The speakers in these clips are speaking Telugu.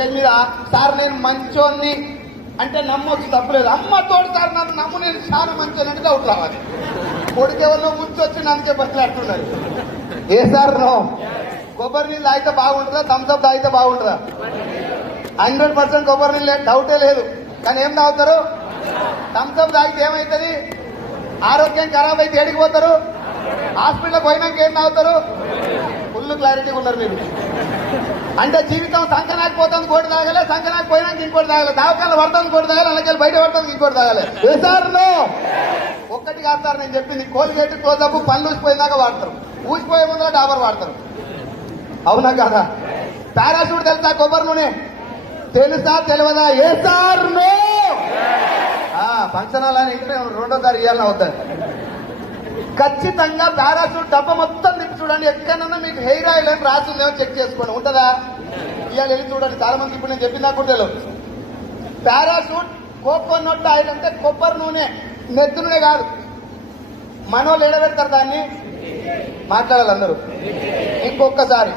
స్టేజ్ మీద సార్ నేను మంచోన్ని అంటే నమ్మొచ్చు, తప్పులేదు. అమ్మ తోడు సార్ నన్ను నమ్ము, నేను చాలా మంచోని అంటే డౌట్ రావాలి. కొడుకు ఎవరిలో ముంచొచ్చి నన్ను చెప్పట్లేట్టున్నారు. ఏ సార్ నో? కొబ్బరి నీళ్ళు తాగితే బాగుంటుందా, థమ్స్అప్ తాగితే బాగుంటుందా? 100% కొబ్బరి నీళ్ళు డౌటే లేదు. కానీ ఏం తాగుతారు? థమ్స్అప్ తాగితే ఏమవుతుంది? ఆరోగ్యం ఖరాబ్ అయితే ఏడికి పోతారు? హాస్పిటల్ పోయినాక ఏం తాగుతారు? ఫుల్ క్లారిటీ ఉన్నారు మీరు. అంటే జీవితం సంకనాకపోతుంది కోటి తాగలే, సంకనాకపోయినాక ఇంకోటి తాగలే, దావకాలు పడుతుంది ఇంకోటి తాగాలి, అలాగే బయట పడుతుంది ఇంకోటి తాగలే. ఏ సార్ నో? ఒక్కటి కాదు సార్ నేను చెప్పింది. కోల్గేట్ క్లోజప్ పళ్ళు ఊసిపోయినాక వాడతారు, ఊసిపోయే ముందర డాబర్ వాడతారు. అవునా కాదా? పారాషూట్ తెలుసా? కొబ్బరి నూనె తెలుసా తెలియదా? ఏ సార్ నో? ఫంక్షన్ హాల్ అని ఇంకా రెండోసారి ఇవ్వాలని అవుతుంది. ఖచ్చితంగా పారాషూట్ డబ్బా మొత్తం తిప్పి చూడండి, ఎక్కడన్నా మీకు హెయిర్ ఆయిల్ అని రాసిందేమో చెక్ చేసుకోండి, ఉంటుందా? ఇవాళ వెళ్ళి చూడండి. చాలా మందికి ఇప్పుడు నేను చెప్పిన నాకు తెలియదు. పారాషూట్ కోకోనట్ ఆయిల్ అంటే కొబ్బరి నూనె, నెత్తి నూనె కాదు. మనోళ్ళు ఎడబెడతారు దాన్ని, మాట్లాడాలి అందరూ. ఇంకొకసారి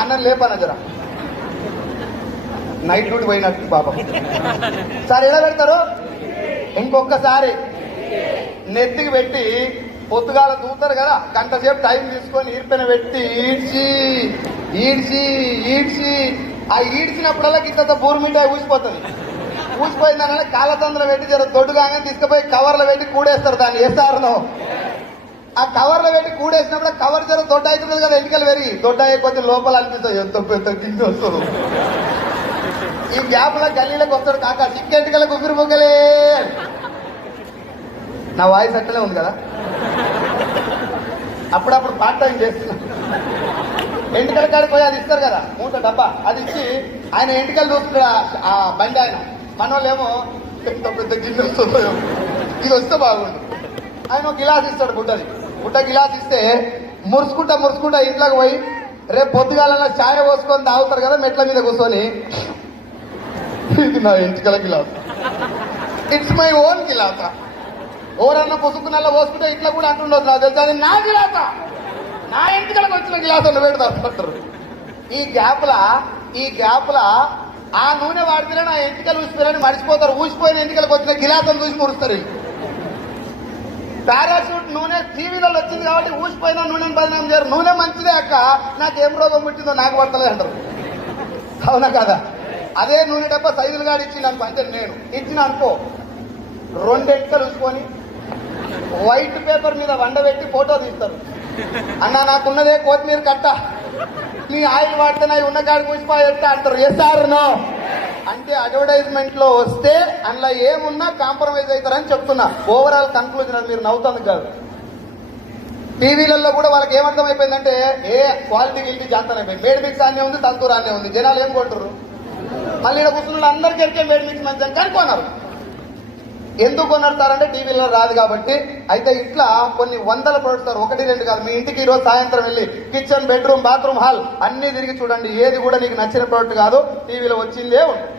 అన్నం లేపన జర నైట్ డ్యూటీ పోయినట్టు పాపం. సార్ ఎలా పెడతారు? ఇంకొకసారి నెత్తికి పెట్టి పొద్దుగాల దూతారు కదా, గంట సేపు టైం తీసుకొని ఈర్పెన పెట్టి ఈడ్చి ఈడ్చి ఈడ్చి ఆ ఈడ్చినప్పుడల్లా ఇంత బూర్మిఠాయి ఊసిపోతుంది. ఊసిపోయిందని కాళ్ళతందులో పెట్టి జర దొడ్డుగా తీసుకుపోయి కవర్లో పెట్టి కూడేస్తారు దాన్ని. వేస్తారనో ఆ కవర్లో పెట్టి కూడేసినప్పుడు కవర్ జర దొడ్డ అవుతుంది కదా, ఎన్నికలు పెరిగి దొడ్డ అయిపోతే లోపల అనిపిస్తుంది ఎంత పెద్ద గిన్నె వస్తుంది. ఈ గ్యాప్ లో గల్లీలకు వస్తాడు కాక చిక్కెంటికలకు ఉపిరి పొగలే. నా వాయిస్ అట్లనే ఉంది కదా, అప్పుడప్పుడు పార్ట్ టైం చేస్తున్నా. ఎంటికల కాడికి పోయి అది ఇస్తారు కదా మూట డబ్బా, అది ఇచ్చి ఆయన ఎంటికలు చూస్తున్నాడు ఆ బండి ఆయన. మనోళ్ళేమో ఎంత పెద్ద గిన్నె వస్తుందో, ఇది వస్తే బాగుండు. ఆయన ఒక గిలాస్ ఇస్తాడు, గుడ్డ గిలాస్ ఇస్తే మురుసుకుంటా ఇంట్లోకి పోయి రేపు పొద్దుగాల ఛాయ పోసుకొని తాగుతారు కదా మెట్ల మీద కూర్చొని, ఇది నా ఎంటికల గిలాస్, ఇట్స్ మై ఓన్ గిలాస. ఎవరన్నా పొసుకున్నల్లా పోసుకుంటే ఇట్లా కూడా అంటుండొచ్చు, నాకు తెలుసు అది నా గిలాస, నా ఎంటికలకు వచ్చిన గిలాస పెడతారు. ఈ గ్యాప్ లా ఆ నూనె వాడితేనే నా ఎంటికలు ఊసిపోయారని మర్చిపోతారు. ఊసిపోయిన ఎంటికలకు వచ్చిన గిలాసం చూసి ముడుస్తారు. పారాషూట్ నూనె టీవీలలో వచ్చింది కాబట్టి ఊసిపోయిన నూనెని బదనాం చేయరు. నూనె మంచిదే అక్క, నాకు ఏం రోగం పుట్టిందో నాకు పడతలేదు అంటారు. అవునా కదా? అదే నూనె డబ్బా సైజులు గాడి ఇచ్చింది అనుకో, అంటే నేను ఇచ్చిన అనుకో, 2 ఎంటికలు ఊసుకొని వైట్ పేపర్ మీద వండబెట్టి ఫోటో తీస్తారు. అన్నా నాకున్నదే కొత్తిమీర కట్ట, నీ ఆయిల్ వాడితే నా ఉన్న కాడికి ఊసిపోయి ఎట్టా అంటారు. SR no? అంటే అడ్వర్టైజ్మెంట్ లో వస్తే అందులో ఏమున్నా కాంప్రమైజ్ అవుతారని చెప్తున్నా. ఓవరాల్ కన్క్లూజన్ అది, మీరు నవ్వుతుంది కాదు. టీవీలలో కూడా వాళ్ళకి ఏమర్థమైపోయిందంటే ఏ క్వాలిటీ గిల్టీ జాతర అయిపోయింది. మేడ్ మిక్స్ అనే ఉంది, తంతూరు అనే ఉంది. జనాలు ఏం కొంటారు? మళ్ళీ ఇక్కడ కూర్చున్న అందరికీ ఎరికే మేడ్ మిక్స్ మంచి అని కొన్నారు. ఎందుకు కొనడతారంటే టీవీలో రాదు కాబట్టి. అయితే ఇట్లా కొన్ని వందల ప్రొడక్ట్స్, 1, 2 కాదు. మీ ఇంటికి ఈరోజు సాయంత్రం వెళ్ళి కిచెన్, బెడ్రూమ్, బాత్రూమ్, హాల్ అన్ని తిరిగి చూడండి, ఏది కూడా నీకు నచ్చిన ప్రొడక్ట్ కాదు. టీవీలో వచ్చిందే ఉంటుంది.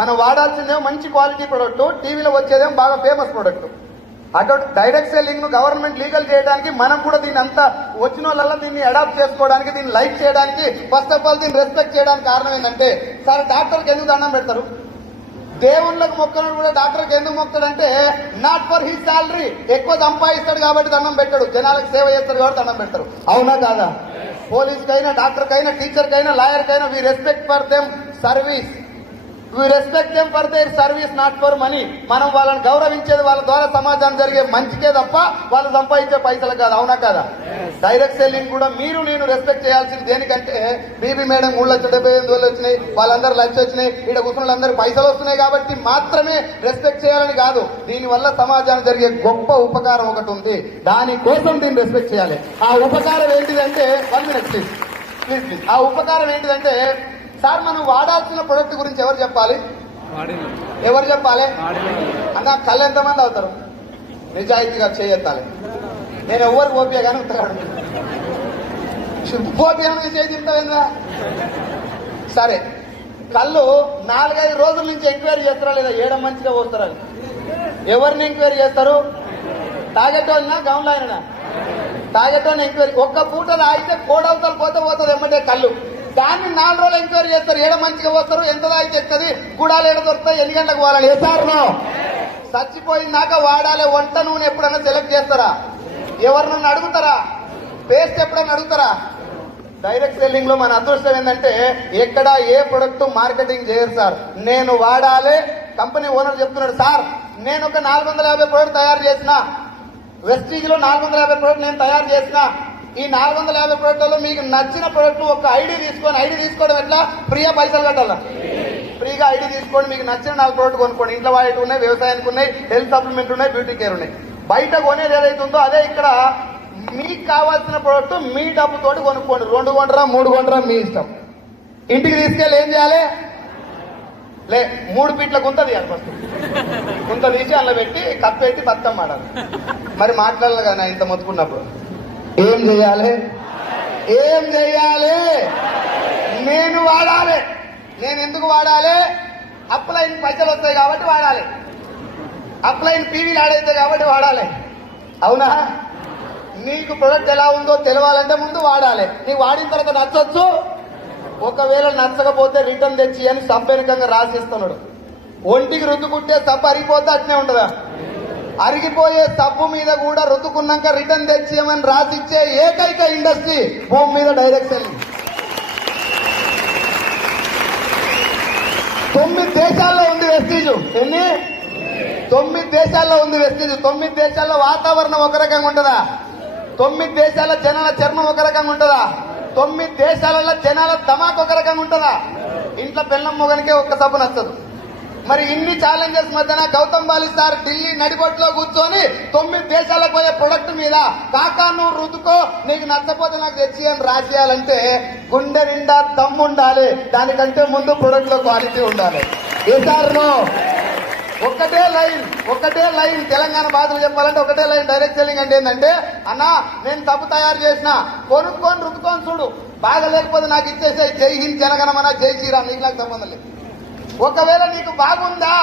మనం వాడాల్సిందేమో మంచి క్వాలిటీ ప్రొడక్ట్, టీవీలో వచ్చేదేమో బాగా ఫేమస్ ప్రొడక్ట్. అటు డైరెక్ట్ సెల్లింగ్ ను గవర్నమెంట్ లీగల్ చేయడానికి మనం కూడా దీన్ని అంతా వచ్చిన వాళ్ళ దీన్ని అడాప్ట్ చేసుకోవడానికి, దీన్ని లైక్ చేయడానికి, ఫస్ట్ ఆఫ్ ఆల్ దీన్ని రెస్పెక్ట్ చేయడానికి కారణం ఏంటంటే, సరే డాక్టర్కి ఎందుకు దండం పెడతారు? దేవుళ్ళకు మొక్కను కూడా డాక్టర్కి ఎందుకు మొక్కడంటే నాట్ ఫర్ హిస్ శాలరీ, ఎక్కువ సంపాదిస్తాడు కాబట్టి దండం పెట్టాడు, జనాలకు సేవ చేస్తాడు కాబట్టి దండం పెడతారు. అవునా కాదా? పోలీస్కైనా, డాక్టర్కైనా, టీచర్కైనా, లాయర్కైనా we respect for them service, we respect them for their service, not for money. మనం వాళ్ళని గౌరవించేది వాళ్ళ ద్వారా సమాజానికి జరిగే మంచికే తప్ప వాళ్ళు సంపాదించే పైసలు కాదు. అవునా కాదా? డైరెక్ట్ సెల్లింగ్ కూడా మీరు నేను రెస్పెక్ట్ చేయాల్సింది దేనికంటే, బీబీ మేడం 3,78,000 వచ్చినాయి, వాళ్ళందరూ లక్ష వచ్చినాయి, ఇక్కడ కూర్చున్న వాళ్ళందరూ పైసలు వస్తున్నాయి కాబట్టి మాత్రమే రెస్పెక్ట్ చేయాలని కాదు. దీనివల్ల సమాజానికి జరిగే గొప్ప ఉపకారం ఒకటి ఉంది, దానికోసం దీన్ని రెస్పెక్ట్ చేయాలి. ఆ ఉపకారం ఏంటిదంటే, 1 minute ప్లీజ్. ఆ ఉపకారం ఏంటిదంటే, సార్ మనం వాడాల్సిన ప్రొడక్ట్ గురించి ఎవరు చెప్పాలి? అన్న కళ్ళు ఎంతమంది అవుతారు? నిజాయితీగా చేయెత్తాలి. నేను ఎవరికి ఓపియా కానీ ఉంటాడు ఓపియాను చేయిందా? సరే, కళ్ళు 4-5 రోజుల నుంచి ఎంక్వైరీ చేస్తారా లేదా ఏడం మంచిగా పోస్తారా? ఎవరిని ఎంక్వైరీ చేస్తారు? తాగేటోళ్ళనా గౌన్లో అయినా? తాగేటోని ఎంక్వైరీ. ఒక్క పూట తాగితే కోడవతలు పోతే పోతుంది ఎమ్మటే కళ్ళు. దాన్ని 4 రోజులు ఎంక్వైరీ చేస్తారు. ఏడ మంచిగా పోస్తారు, ఎంత దాకా చెప్తుంది, గుడాలు ఏడ దొరుకుతాయి, ఎన్ని గంటలకు పోవాలని. ఏసారునో చచ్చిపోయిందాక వాడాలి. వంట నూనె ఎప్పుడన్నా సెలెక్ట్ చేస్తారా? ఎవరినన్నా అడుగుతారా? పేస్ట్ ఎప్పుడన్నా అడుగుతారా? డైరెక్ట్ సెల్లింగ్ లో మన అదృష్టం ఏంటంటే ఎక్కడ ఏ ప్రొడక్ట్ మార్కెటింగ్ చేయరు సార్. నేను వాడాలి. కంపెనీ ఓనర్ చెప్తున్నాడు, సార్ నేను ఒక 450 ప్రొడక్ట్ తయారు చేసిన, వెస్టీజ్ లో 450 ప్రొడక్ట్ నేను తయారు చేసిన. ఈ 450 ప్రొడక్ట్లో మీకు నచ్చిన ప్రొడక్ట్ ఒక ఐడి తీసుకొని, ఐడి తీసుకోవడం ఎట్లా? ఫ్రీగా పైసలు కట్టాలా? ఫ్రీగా ఐడి తీసుకోండి, మీకు నచ్చిన 4 ప్రొడక్ట్ కొనుక్కోండి. ఇంట్లో వాటి ఉన్నాయి, వ్యవసాయానికి ఉన్నాయి, హెల్త్ సప్లిమెంట్ ఉన్నాయి, బ్యూటీ కేర్ ఉన్నాయి. బయట కొనేది ఏదైతుందో అదే ఇక్కడ మీకు కావాల్సిన ప్రోడక్ట్ మీ డబ్బుతోటి కొనుక్కోండి. 2 కొంటరా 3 కొంటరా మీ ఇష్టం. ఇంటికి తీసుకెళ్ళి ఏం చేయాలి? 3 ఫీట్ల గుంత తీయాలి. ఫస్ట్ గుంత తీసి అందులో పెట్టి కప్పెట్టి బతుకమ్మ ఆడాలి. మరి మాట్లాడాలి కదా ఇంత మొత్తుకున్నప్పుడు. ఏం చెయ్యాలి? ఏం చెయ్యాలి? నేను వాడాలి. నేను ఎందుకు వాడాలి? అప్లైన్ పైసలు వస్తాయి కాబట్టి వాడాలి. అప్లైన్ పీవీలు ఆడైతాయి కాబట్టి వాడాలి. అవునా? నీకు ప్రొడక్ట్ ఎలా ఉందో తెలవాలంటే ముందు వాడాలి. నీకు వాడిన తర్వాత నచ్చొచ్చు, ఒకవేళ నచ్చకపోతే రిటర్న్ తెచ్చి అని సంపేనకంగా రాసిస్తున్నాడు. ఒంటికి రుద్దుకుంటే సబ్బు అరిగిపోతే అట్నే ఉంటుందా? అరిగిపోయే సబ్బు మీద కూడా రుద్దుకున్నాక రిటర్న్ తెచ్చేయమని రాసిచ్చే ఏకైక ఇండస్ట్రీ భూమి మీద డైరెక్ట్ సెల్లింగ్. 9 దేశాల్లో ఉంది వెస్టీజ్. ఎన్ని? 9 దేశాల్లో ఉంది వెస్టీజ్. 9 దేశాల్లో వాతావరణం ఒక రకంగా ఉంటుందా? 9 దేశాల జనాల చర్మం ఒక రకంగా ఉంటుందా? 9 దేశాలలో జనాల ధమాక్ ఒక రకంగా ఉంటుందా? ఇంట్లో పెళ్ళం మొగనికే ఒక్క సబ్బు నచ్చదు. మరి ఇన్ని ఛాలెంజెస్ మధ్యన గౌతమ్ బాలి సార్ ఢిల్లీ నడిబొట్టులో కూర్చొని 9 దేశాలకు పోయే ప్రొడక్ట్ మీద కాకా నువ్వు రుద్దుకో, నీకు నచ్చపోతే నాకు తెచ్చి అని రాసేయాలంటే గుండె నిండా దమ్ము ఉండాలి. దానికంటే ముందు ప్రొడక్ట్ లో క్వాలిటీ ఉండాలి. ఏ సార్నో ఒకటే లైన్ తెలంగాణ భాషలో చెప్పాలంటే ఒకటే లైన్. డైరెక్ట్ సెల్లింగ్ అంటే ఏంటంటే, అన్నా నేను సబ్బు తయారు చేసిన, కొనుక్కొని రుద్దుకొని చూడు, బాగా లేకపోతే నాకు ఇచ్చేసే. జై హింద్ జనగణమన జై శ్రీరామ్, నీకు నాకు సంబంధం లేదు. ఒకవేళ నీకు బాగుందా,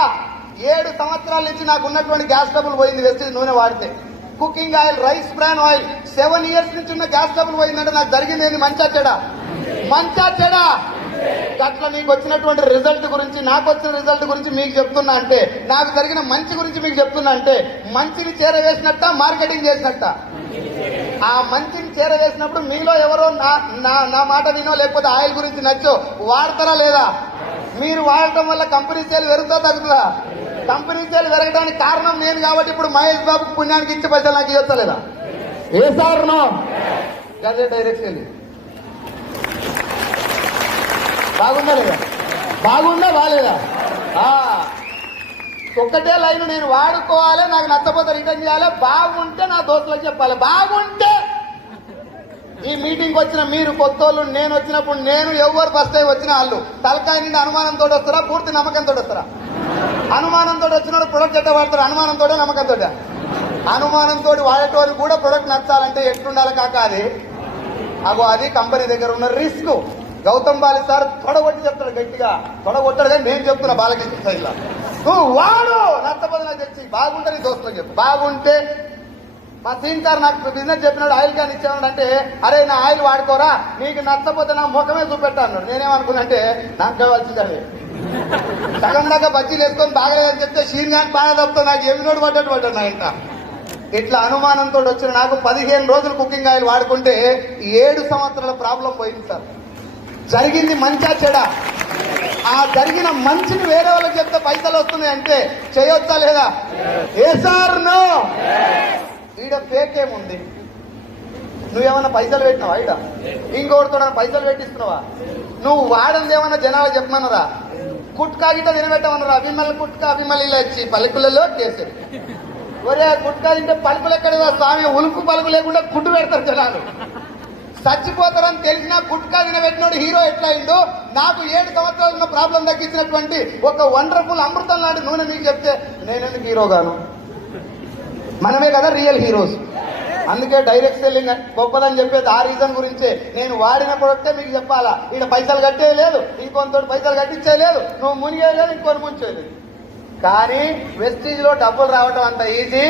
7 సంవత్సరాల నుంచి నాకు ఉన్నటువంటి గ్యాస్ డబ్బులు పోయింది వెస్టీజ్ నూనె వాడితే. Cooking oil, rice bran oil 7 years నుంచి ఉన్న గ్యాస్ డబ్బులు పోయిందంటే నాకు జరిగింది ఏంది? మంచా చెడా? మంచా చెడా? అట్లా నీకు వచ్చినటువంటి రిజల్ట్ గురించి, నాకు వచ్చిన రిజల్ట్ గురించి మీకు చెప్తున్నా అంటే, నాకు జరిగిన మంచి గురించి మీకు చెప్తున్నా అంటే, మంచిని చేరవేసినట్ట, మార్కెటింగ్ చేసినట్ట. ఆ మంచిని చేరవేసినప్పుడు మీలో ఎవరో నా మాట వినో లేకపోతే ఆయిల్ గురించి నచ్చో వాడతారా లేదా? మీరు వాడటం వల్ల కంపెనీ సేల్ పెరుగుతా తగ్గుతుందా? కంపెనీ సేల్ పెరగడానికి కారణం నేను కాబట్టి ఇప్పుడు మహేష్ బాబుకు పుణ్యానికి ఇచ్చే పైసలు నాకు ఇవ్వచ్చా లేదా? ఏ సార్నో అదే డైరెక్ట్ సేల్. బాగుందా లేదా? బాగుందా బాలేదా? ఒక్కటే లైన్, నేను వాడుకోవాలి, నాకు నచ్చపోతే రిటర్న్ చేయాలి, బాగుంటే నా దోస్తులకు చెప్పాలి. బాగుంటే ఈ మీటింగ్ వచ్చిన మీరు కొత్తోళ్ళు, నేను వచ్చినప్పుడు నేను ఎవరు ఫస్ట్ టైం వచ్చిన వాళ్ళు తలకాయ నిండి అనుమానంతో వస్తారా, పూర్తి నమ్మకంతో వస్తారా? అనుమానంతో వచ్చినప్పుడు ప్రొడక్ట్ ఎట్లా వాడతారు? అనుమానంతో నమ్మకంతో. అనుమానంతో వాడేటోళ్ళు కూడా ప్రొడక్ట్ నచ్చాలంటే ఎట్లుండాలి కాక? అది కంపెనీ దగ్గర ఉన్న రిస్క్. గౌతమ్ బాలి సార్ తొడగొట్టి చెప్తాడు, గట్టిగా తొడగొట్టాడు. కానీ నేను చెప్తున్నా బాలకృష్ణ సైడ్లా, నువ్వు వాడు, నచ్చపోతే నాకు తెచ్చి, బాగుంటే నీ దోస్తులకు చెప్పు. బాగుంటే మా సీన్ సార్ నాకు బిజినెస్ చెప్పినాడు, ఆయిల్ క్యాన్ ఇచ్చాడు అంటే, అరే నా ఆయిల్ వాడుకోరా, నీకు నచ్చపోతే నా ముఖమే చూపెట్టా అన్నాడు. నేనేమనుకున్నా అంటే, నాకు కావాల్సిందే సగం దాకా బజ్జీలు వేసుకొని బాగలేదని చెప్తే షీన్ కానీ బాగా తప్పుతో నాకు ఎమినోడు పడ్డాడు నా ఇంట. ఇట్లా అనుమానంతో వచ్చిన నాకు 15 రోజులు కుకింగ్ ఆయిల్ వాడుకుంటే 7 సంవత్సరాల ప్రాబ్లం పోయింది సార్. జరిగింది మంచా చెడా? ఆ జరిగిన మంచిని వేరే వాళ్ళకి చెప్తే పైసలు వస్తున్నాయి అంటే చేయొచ్చా లేదా? ఏ సార్ నో? ఈడ ఫేక్ ఏముంది? నువ్వేమన్నా పైసలు పెట్టినావా? ఈడ ఇంకోటితో పైసలు పెట్టిస్తున్నావా? నువ్వు వాడంది ఏమన్నా జనాలు చెప్పమన్నారా? గుట్కా గిట్ట తినబెట్టమన్నారా? అభిమల్ గుట్కా, అభిమల్ ఇలా ఇచ్చి పలుకులలో కేసరి. ఒరే గుట్కా తింటే పలుకులు ఎక్కడ స్వామి? ఉలుకు పలుకు లేకుండా గుడ్డు పెడతారు జనాలు. చచ్చిపోతారని తెలిసినా గుట్కా తినబెట్టినోడు హీరో ఎట్లా అయిందో, నాకు 7 సంవత్సరాలు ఉన్న ప్రాబ్లం తగ్గించినటువంటి ఒక వండర్ఫుల్ అమృతం లాంటి నూనె మీకు చెప్తే నేనెందుకు హీరో గాను? మనమే కదా రియల్ హీరోస్. అందుకే డైరెక్ట్ సెల్లింగ్ గొప్పదని చెప్పేది ఆ రీజన్ గురించే. నేను వాడిన ప్రొడక్టే మీకు చెప్పాలా. ఈయన పైసలు కట్టే లేదు, ఇంకొంత పైసలు కట్టించే లేదు, నువ్వు మునిగేయలేదు, ఇంకొని ముంచేయలేదు. కానీ వెస్టీజ్ లో డబ్బులు రావటం అంత ఈజీ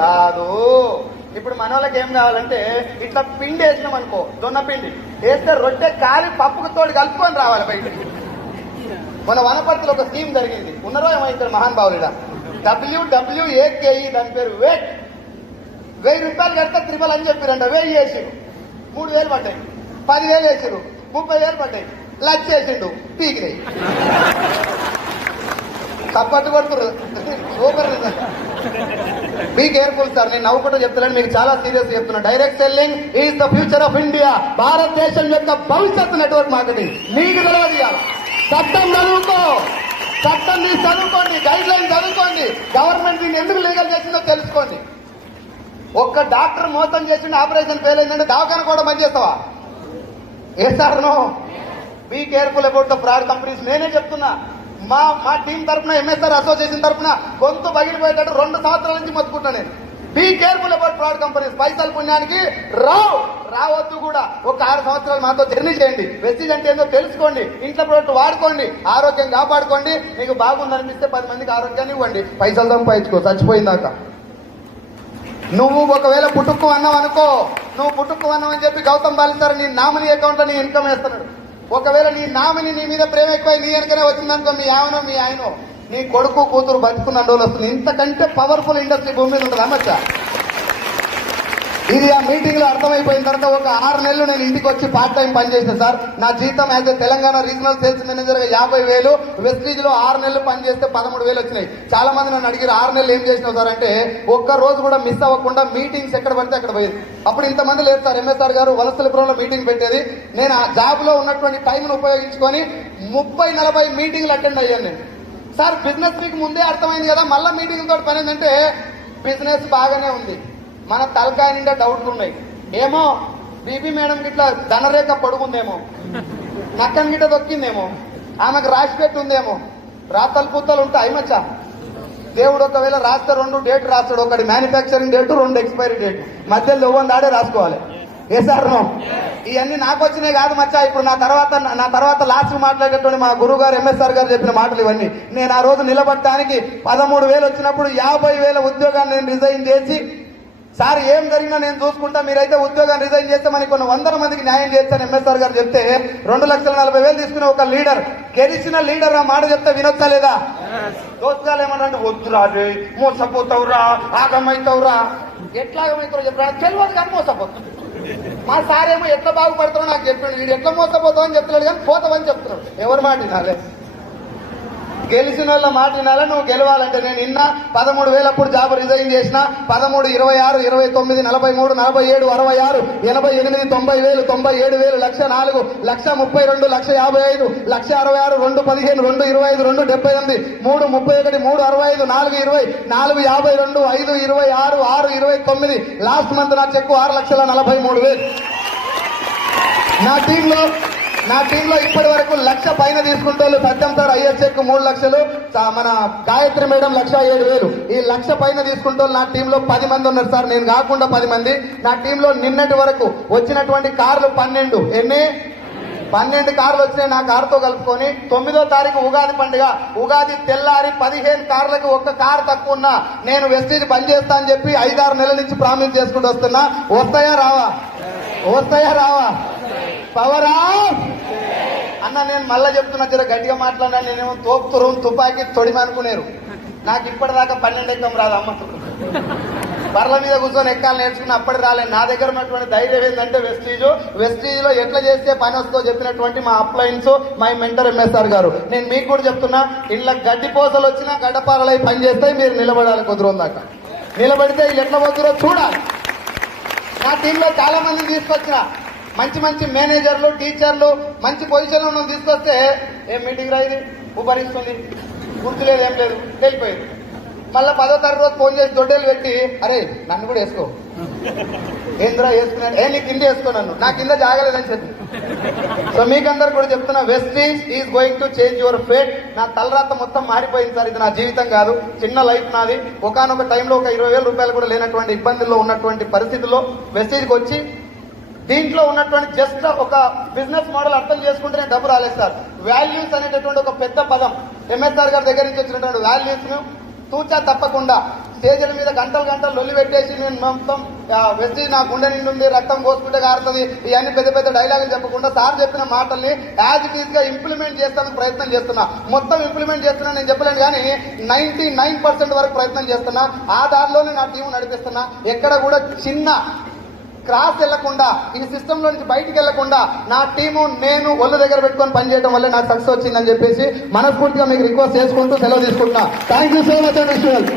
కాదు. ఇప్పుడు మన వాళ్ళకి ఏం కావాలంటే ఇట్లా పిండి వేసినాం అనుకో, జొన్న పిండి వేస్తే రొట్టె కాలి పప్పుకు తోడు కలుపుకొని రావాలి బయటికి. మన వనపర్తిలో ఒక స్కీమ్ జరిగింది, ఉన్నారో ఏమైతే మహానుభావులుగా, WWAKE, దాని పేరు వెయిట్. 1000 రూపాయలు కడితే త్రిబల్ అని చెప్పారంట. 1000 వేసిరు, 3000 పడ్డాయి. 10,000 వేసిరు, 30,000 పడ్డాయి. లక్ష వేసిండు, పీకినాయి. తప్పట్టు కొడుతురు. సూపర్. Be careful sir. నేను నవ్వుకుంటూ చెప్తున్నాను, మీకు చాలా సీరియస్ చెప్తున్నా. Direct selling is the future of India. భారతదేశం యొక్క భవిష్యత్తు నెట్వర్క్ మార్కెటింగ్. మీకు తెలియదు. చట్టం చదువుకో, చట్టం తీసి చదువుకోండి, గైడ్ లైన్ చదువుకోండి, గవర్నమెంట్ దీన్ని ఎందుకు లీగల్ చేసిందో తెలుసుకోండి. ఒక్క డాక్టర్ మోసం చేసిండు, ఆపరేషన్ ఫెయిల్ అయిందంటే దవాఖాన కూడా బంద్ చేస్తావా? ఏ sir no. Be careful about the fraud companies. నేనే చెప్తున్నా, మా టీం తరఫున, ఎంఎస్ఆర్ అసోసియేషన్ తరఫున గొంతు పగిలిపోయేటట్టు 2 సంవత్సరాల నుంచి మొత్తుకుంటా నేను. Be careful about fraud companies. పైసలు పుణ్యానికి రావద్దు కూడా. ఒక 6 సంవత్సరాలు మాతో జర్నీ చేయండి. వెస్టీజ్ అంటే ఏందో తెలుసుకోండి, ఇంట్లో ప్రోడక్ట్ వాడుకోండి, ఆరోగ్యం కాపాడుకోండి. మీకు బాగుందనిపిస్తే 10 మందికి ఆరోగ్యాన్ని ఇవ్వండి, పైసలు సంపాదించుకో చచ్చిపోయిందాక. నువ్వు ఒకవేళ పుట్టుక్కు అన్నావు అనుకో, నువ్వు పుట్టుక్కు అన్నావు అని చెప్పి గౌతమ్ బాలిస్తారు నీ నామినీ అకౌంట్ లో నీ ఇన్కమ్ వేస్తున్నాడు. ఒకవేళ నీ నామిని నీ మీద ప్రేమ ఎక్కువ నీ వెనకనే వచ్చిందనుకో, మీ ఆమెనో మీ ఆయనో, నీ కొడుకు కూతురు బతుకున్న రోజులు వస్తుంది. ఇంతకంటే పవర్ఫుల్ ఇండస్ట్రీ భూమి మీద ఉంటుంది అమ్మచ్చా. ఇది ఆ మీటింగ్ లో అర్థమైపోయిన తర్వాత ఒక 6 నెలలు నేను ఇంటికి వచ్చి పార్ట్ టైం పనిచేసిన సార్. నా జీతం as a Telangana regional sales manager గా 50,000, వెస్టీజ్ లో 6 నెలలు పనిచేస్తే 13,000 వచ్చినాయి. చాలా మంది నన్ను అడిగారు 6 నెలలు ఏం చేసినావు సార్ అంటే, ఒక్క రోజు కూడా మిస్ అవ్వకుండా మీటింగ్స్ ఎక్కడ పడితే అక్కడ పోయేది. అప్పుడు ఇంతమంది లేదు సార్. ఎంఎస్ఆర్ గారు వలసలపురంలో మీటింగ్ పెట్టేది. నేను ఆ జాబ్ లో ఉన్నటువంటి టైంను ఉపయోగించుకొని 30-40 మీటింగ్లు అటెండ్ అయ్యాను నేను. సార్ బిజినెస్ మీకు ముందే అర్థమైంది కదా, మళ్ళా మీటింగ్ తోటి పని ఏంటంటే బిజినెస్ బాగానే ఉంది, మన తలకాయ నిండా డౌట్లు ఉన్నాయి. ఏమో బీబీ మేడం గిట్లా ధనరేఖ పొడుగుందేమో, నక్కన్ గిట్ట దొక్కిందేమో, ఆమెకు రాసి పెట్టి ఉందేమో, రాతలు పూతలు ఉంటాయి మచ్చా. దేవుడు ఒకవేళ రాస్తే 2 డేట్ రాస్తాడు, ఒకటి మ్యానుఫ్యాక్చరింగ్ డేట్, 2 ఎక్స్పైరీ డేట్, మధ్యలో ఇవ్వని దాడే రాసుకోవాలి. ఏ సార్ నో. ఇవన్నీ నాకు వచ్చినాయి కాదు మచ్చా. ఇప్పుడు నా తర్వాత లాస్ట్ మాట్లాడేటువంటి మా గురువు గారు ఎంఎస్ఆర్ గారు చెప్పిన మాటలు ఇవన్నీ. నేను ఆ రోజు నిలబడటానికి 13,000 వచ్చినప్పుడు 50,000 ఉద్యోగాన్ని నేను రిజైన్ చేసి, సార్ ఏం జరిగినా నేను చూసుకుంటా, మీరైతే ఉద్యోగాన్ని రిజైన్ చేస్తే మనకి కొన్ని 100 మందికి న్యాయం చేస్తాను ఎంఎస్ఆర్ గారు చెప్తే, 2,40,000 తీసుకునే ఒక లీడర్, గెలిచిన లీడర్ ఆ మాట చెప్తే వినొచ్చా లేదా? దోస్తుగాలు ఏమన్నా వద్దురా రే, మోసపోతావురా, ఆగమైతావురా. ఎట్లా ఆగమైతావు చెప్పరా? తెలియదు కానీ మోసపోతావు. మా సార్ ఏమో ఎట్లా బాగుపడతారో నాకు చెప్పాడు, వీడు ఎట్లా మోసపోతావు అని చెప్తున్నాడు కానీ పోతావని చెప్తున్నాడు. ఎవరు మాట వినాలే? గెలిచిన వాళ్ళ మాట వినాలా? నువ్వు గెలవాలంటే నేను నిన్న 13,000 అప్పుడు జాబ్ రిజైన్ చేసిన. 13, 26, 29, 43, 47, 66, 88, 90,000, 97,000, 1,04,000, 1,32, 1,55, 1,66, 2, 15, 2, 25, 2, 78, 3, 31, 3, 65, 4, 20, 4, 52, 5, 26, 6, 29. లాస్ట్ మంత్ నా చెక్కు 6,43,000. నా టీంలో ఇప్పటి వరకు 1,00,000 పైన తీసుకుంటూ సత్యం సార్ ఐఎస్ చెక్ 3 లక్షలు, మన గాయత్రి మేడం 1,07,000. ఈ 1,00,000 పైన తీసుకుంటూ నా టీంలో 10 మంది ఉన్నారు సార్. నేను కాకుండా 10 మంది. నా టీంలో నిన్నటి వరకు వచ్చినటువంటి కార్లు 12. ఎన్ని? 12 కార్లు వచ్చినాయి. నా కారుతో కలుపుకొని 9వ తారీఖు ఉగాది పండుగ, ఉగాది తెల్లారి 15 కార్లకు 1 కారు తక్కువ ఉన్నా నేను వెస్టీజ్ బంద్ చేస్తా అని చెప్పి 5-6 నెలల నుంచి ప్రామిస్ చేసుకుంటూ వస్తున్నా. వస్తాయా రావా? వస్తాయా రావా? పవరా అన్న. నేను మళ్ళా చెప్తున్నా, జర గట్టిగా మాట్లాడినా. నేనేమో తోపుతురు తుపాకి తొడిమి అనుకునేరు. నాకు ఇప్పటిదాకా 12 ఎక్కం రాదు. అమ్మ బర్ల మీద కూర్చొని ఎక్కాలి నేర్చుకుని అప్పటి రాలేదు. నా దగ్గర ఉన్నటువంటి ధైర్యం ఏంటంటే వెస్టీజ్ లో ఎట్లా చేస్తే పని వస్తుందో చెప్పినటువంటి మా అప్లయన్స్, మై మెంటర్ ఎంఎస్ఆర్ గారు. నేను మీకు కూడా చెప్తున్నా, ఇంట్లో గడ్డి పోసలు వచ్చినా గడ్డపారలై పని చేస్తాయి. మీరు నిలబడాలి కుదురుందాక. నిలబడితే వీళ్ళు ఎట్లా పోతురో చూడాలి. నా టీంలో చాలా మందిని తీసుకొచ్చిన, మంచి మేనేజర్లు, టీచర్లు, మంచి పొజిషన్లో నువ్వు తీసుకొస్తే ఏం మీటింగ్ రా ఇది ఉపరిస్తుంది, గుర్తులేదు, ఏం లేదు, వెళ్ళిపోయింది. మళ్ళీ 10వ తరగతి రోజు ఫోన్ చేసి దొడ్డేలు పెట్టి, అరే నన్ను కూడా వేసుకో, ఏంద్రా వేసుకున్నాను, నీ కింద వేసుకో, నా కింద జాగలేదని చెప్పి. సో మీకందరు కూడా చెప్తున్నా, Vestige is going to change your fate. నా తలరాత మొత్తం మారిపోయింది సార్. ఇది నా జీవితం కాదు, చిన్న లైఫ్ నాది. ఒకానొక టైంలో ఒక 20,000 రూపాయలు కూడా లేనటువంటి ఇబ్బందుల్లో ఉన్నటువంటి పరిస్థితుల్లో వెస్టీజ్కి వచ్చి దీంట్లో ఉన్నటువంటి జస్ట్ ఒక బిజినెస్ మోడల్ అర్థం చేసుకుంటేనే డబ్బు రాలేదు సార్. వాల్యూస్ అనేటటువంటి ఒక పెద్ద పదం ఎంఎస్ఆర్ గారి దగ్గర నుంచి వచ్చినటువంటి వాల్యూస్ ను తూచా తప్పకుండా స్టేజ్ల మీద గంటలు లొల్లి పెట్టేసి నేను మొత్తం వెస్టీజ్ నా గుండె నిండి ఉంది, రక్తం పోసుకుంటే కారుతుంది, ఇవన్నీ పెద్ద పెద్ద డైలాగులు చెప్పకుండా సార్ చెప్పిన మాటల్ని యాజ్ ఇట్ ఈస్ గా ఇంప్లిమెంట్ చేస్తానికి ప్రయత్నం చేస్తున్నా. మొత్తం ఇంప్లిమెంట్ చేస్తున్నా నేను చెప్పలేను కానీ 99% వరకు ప్రయత్నం చేస్తున్నా. ఆ దారిలోనే నా టీం నడిపిస్తున్నా. ఎక్కడ కూడా చిన్న క్రాస్ వెళ్లకుండా, ఈ సిస్టమ్ లో నుంచి బయటికి వెళ్లకుండా నా టీము నేను ఒళ్ళు దగ్గర పెట్టుకొని పనిచేయడం వల్ల నాకు సక్సెస్ వచ్చిందని చెప్పేసి మనస్ఫూర్తిగా మీకు రిక్వెస్ట్ చేసుకుంటూ సెలవు తీసుకుంటున్నా. థ్యాంక్ యూ సో మచ్ అండి.